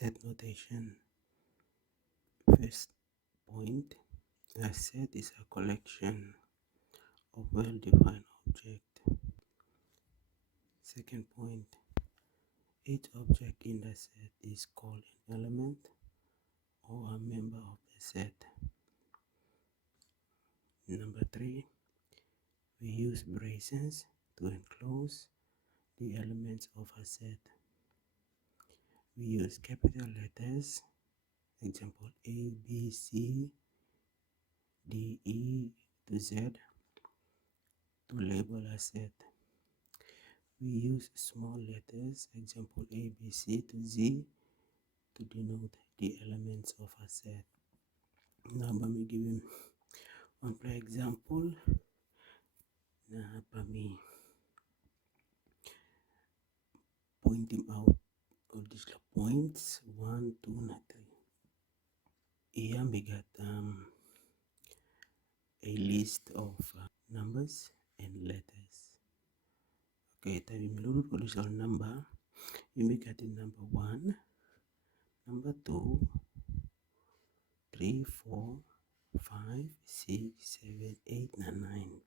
set notation. First point, a set is a collection of well-defined objects. Second point, each object in the set is called an element or a member of the set. Number 3, we use braces to enclose the elements of a set. We use capital letters, example A, B, C, D, E to Z, to label a set. We use small letters, example A, B, C to Z, to denote the elements of a set. Now, let me give him one play example. Now, let me point him out all these points 1, 2, and 3. Here we got a list of numbers and letters. Okay, tayo melulu ko sa number. You make it in number 1, number 2, 3, 4, 5, 6, 7, 8, and 9.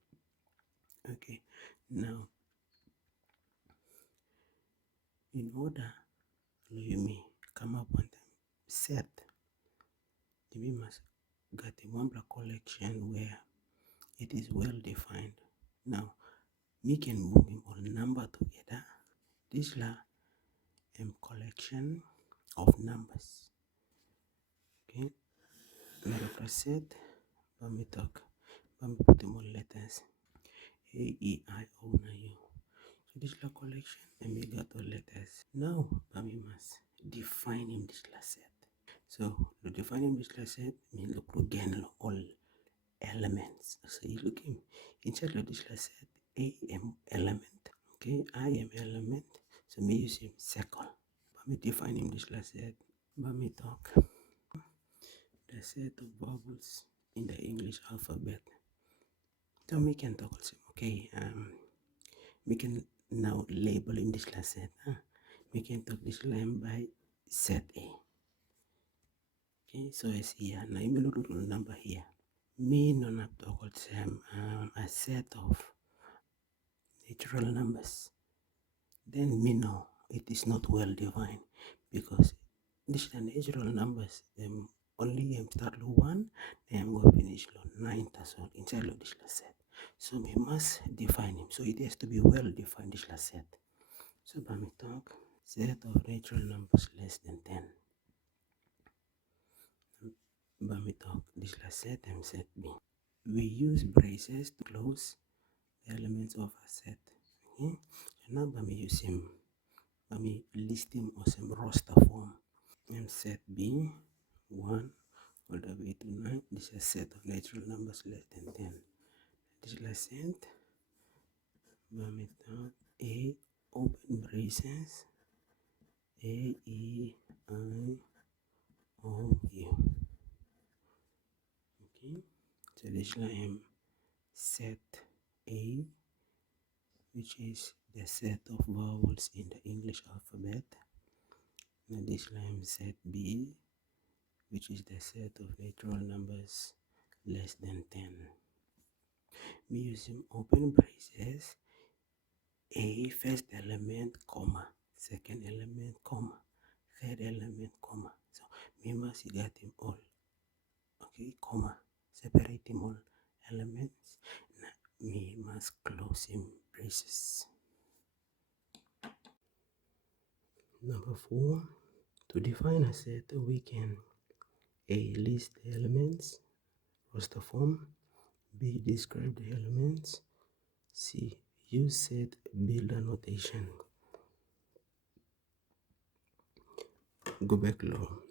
Okay, now in order let me come up with a set, we must get a one block collection where it is well defined. Now we can move all number together. This is a collection of numbers. Okay, now the set, let me talk, let me put them all letters A, E, I, O, and U. So this is a collection and we got all letters. Now we must define in this set. So to define in this set, we look again all elements. So you look inside of this set, A M element, okay, I am element. So me use him circle. But me define in this set. But me talk the set of vowels in the English alphabet. So we can talk also. Okay, we can now label in this set. We can talk this line by set A. Okay, so as here, now you look at the number here. Me non have to call a set of natural numbers. Then me know it is not well defined because these are natural numbers. Them only start with 1, then will finish with 9 as well inside of this set. So we must define him. So it has to be well defined this set. So by me talk set of natural numbers less than 10. By me talk this set and set B. We use braces to close the elements of a set. Okay? So now by me use him. By me list him as some roster form. And set B 1 all the way to 9. This is a set of natural numbers less than 10. This is set. By me talk A open braces A E I O U. Okay, so this is set A, which is the set of vowels in the English alphabet. And this is set B, which is the set of natural numbers less than 10. We use open braces A first element, comma, second element, comma, third element, comma. So we must get them all. Okay, comma, separate them all elements. Now we must close in braces. Number 4, to define a set, we can A list the elements, roster form, B describe the elements, C use set builder notation. Go back low.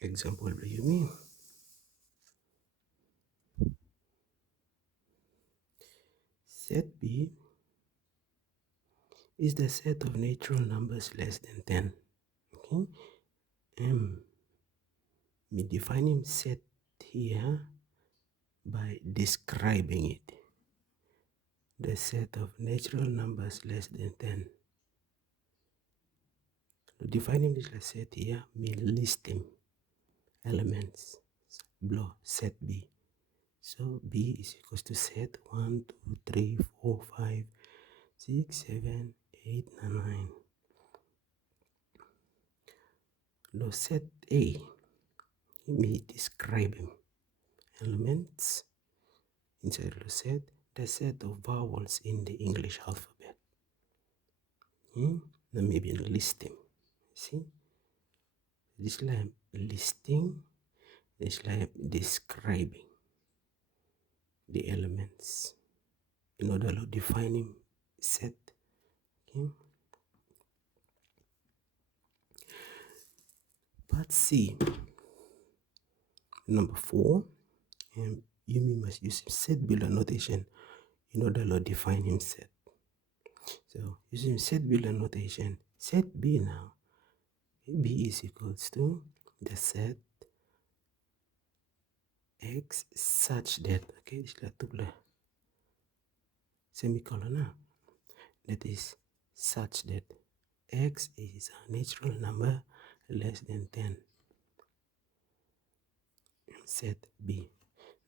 Example, do you mean? Set B is the set of natural numbers less than 10. Okay, we defining set here by describing it. The set of natural numbers less than 10. Defining this set here means listing elements below set B. So B is equals to set 1, 2, 3, 4, 5, 6, 7, 8, 9. Now set A, me describing elements inside the set of vowels in the English alphabet. Now maybe listing. See? This like listing, this like describing the elements in order to defining set. Okay? Part C, number 4, you must use set builder notation in order to define him set. So using set builder notation, set B now, B is equals to the set X such that, okay, it's like double semicolon now. That is such that X is a natural number less than 10. Set B.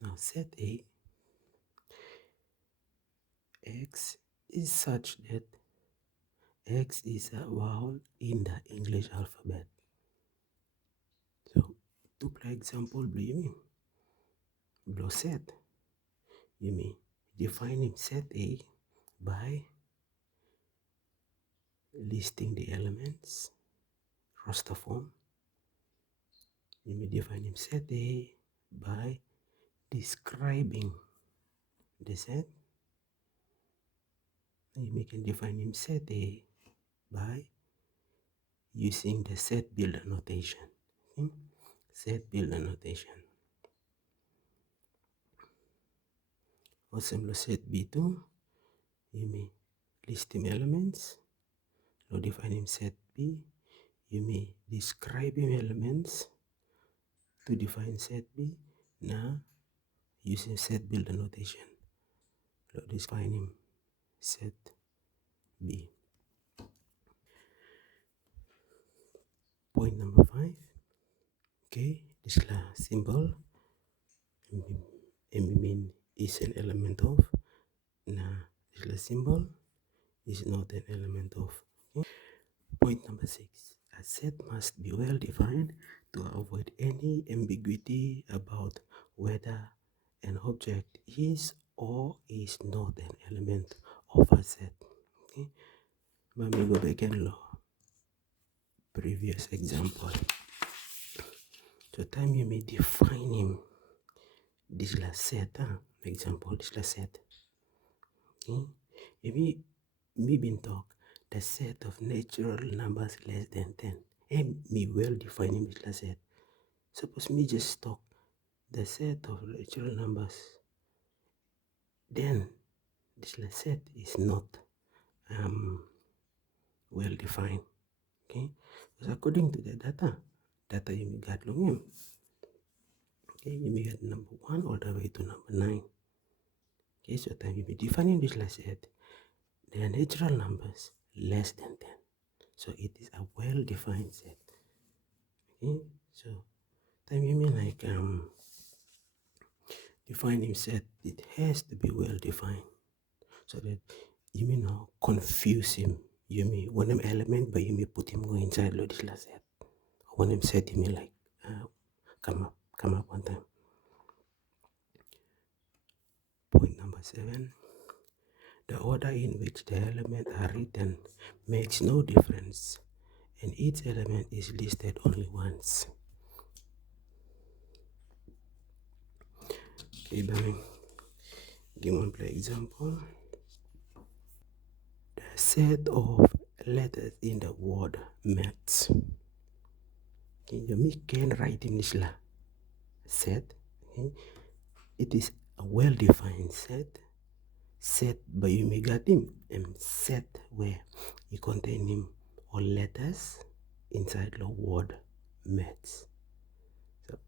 Now set A, X is such that X is a vowel in the English alphabet. So, to play example, below set, you mean defining set A by listing the elements, roster form. You may define set A by describing the set. You can define set A by using the set builder notation. Okay? Set builder notation. Also, set B2, you may list him elements. To define set B, you may describe him elements. To define set B, now using set builder notation. To define him set B. Point number 5. Okay, this symbol mean is an element of. Now this symbol is not an element of. Okay? Point number 6. A set must be well defined to avoid any ambiguity about whether an object is or is not an element of a set. Okay? Let me go back and look. Previous example. So time you may define him this set, example this set. Okay? If me been talk the set of natural numbers less than 10, and me well defining this set. Suppose me just talk the set of natural numbers, then this set is not well defined. Okay, because according to the data you may got long him. Okay, you may get number 1 all the way to number 9. Okay, so time you be defining this set, they are natural numbers less than 10. So it is a well defined set. Okay, so time you mean like defining set, it has to be well defined so that you may not confuse him. You may when him element, but you may put him go inside this set. When him set, you may like come up one time. Point number 7. The order in which the elements are written makes no difference, and each element is listed only once. Okay, then give one play example. The set of letters in the word maths. Okay, you can write in this set. Okay? It is a well-defined set by you may get him set where you contain him all letters inside the word maths. So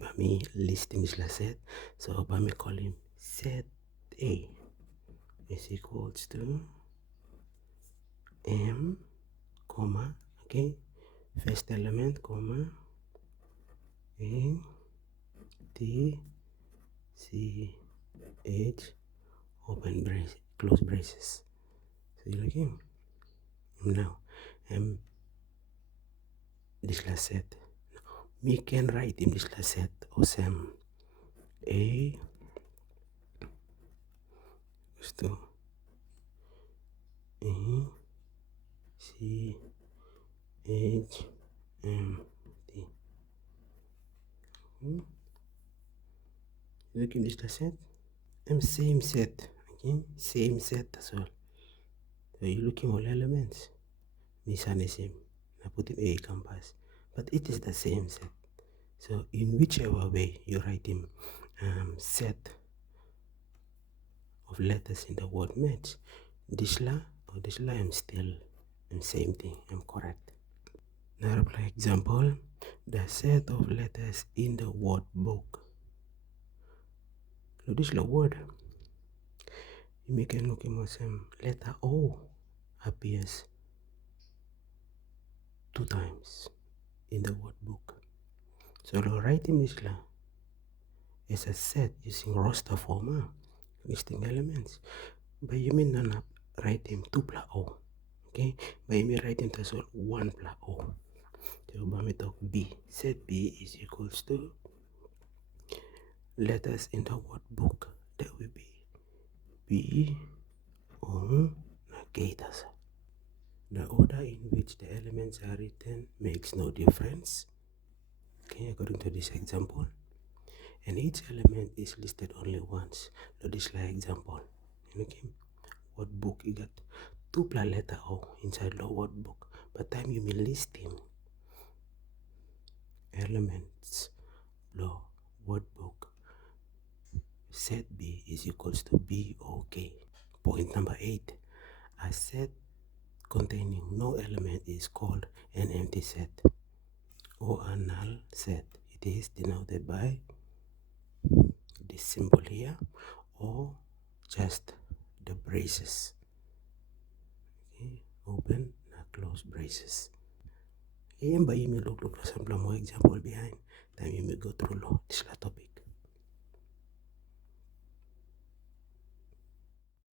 by me listing this set, so by me call him set A is equals to M, comma, okay, first element, comma, A, T, C, H, open brace, close braces. So you looking now, this last set. We can write in this last set or some A equals to E, C, H, M, T. Look in this last set. Same set, okay? Same set as well. So you're looking all elements. These are the same. I put in A compass. But it is the same set. So in whichever way you write in set of letters in the word match, Dishla or Dishla, I'm same thing, I'm correct. Now apply example, the set of letters in the word book. So this word, you can look at some letter O appears 2 times in the word book. So the writing this is a set using roster format, listing elements. But you may not write them 2 plus O. Okay? But you may write them as well 1 plus O. So we talk B. Set B is equals to letters in the word book. That will be B O Nagatasa. The order in which the elements are written makes no difference. Okay, according to this example. And each element is listed only once. So this like example. Okay, word book, you got 2 plus letter O inside the word book. But time you may listing elements the word book, set B is equals to BOK. Point number 8. A set containing no element is called an empty set or a null set. It is denoted by this symbol here or just the braces. Okay, open and close braces. Okay, and by email look some more example behind. Then you may go through this topic.